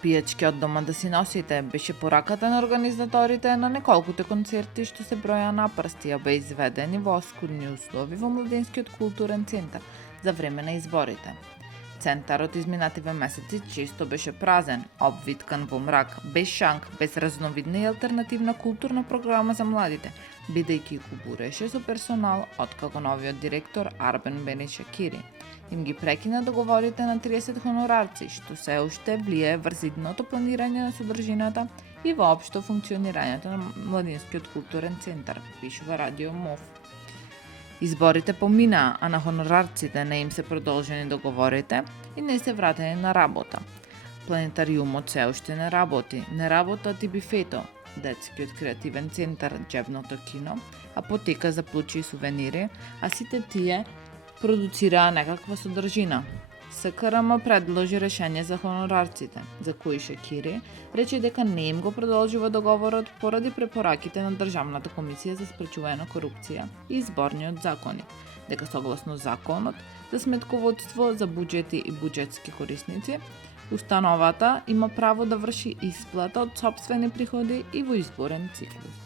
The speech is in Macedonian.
Пијачки од дома да си носите беше пораката на организаторите на неколкуте концерти што се броја на прсти, а бе изведени во оскудни услови во Младинскиот културен центар за време на изборите. Центарот изминативе месеци често беше празен, обвиткан во мрак, без шанк, без разновидна и алтернативна културна програма за младите, бидејќи го буреше со персонал откако новиот директор Арбен Бени Шакири им ги прекина договорите на 30 хонорарци, што се уште влие врз идното планирање на содржината и воопшто функционирањето на Младинскиот културен центар, пишува Радио МОВ. Изборите поминаа, а на хонорарците не им се продолжени договорите и не се вратени на работа. Планетариумот се уште не работат и бифето, детскиот креативен центар, џебното кино, апотека за плучи и сувенири, а сите тие продуцираа некаква содржина. СКРМ предложи решение за хонорарците, за кои Шакири рече дека не им го продолжува договорот поради препораките на Државната комисија за спречување на корупција и изборниот законник, дека согласно законот за сметководство за буџети и буџетски корисници, установата има право да врши исплата од сопствени приходи и во изборен циклус.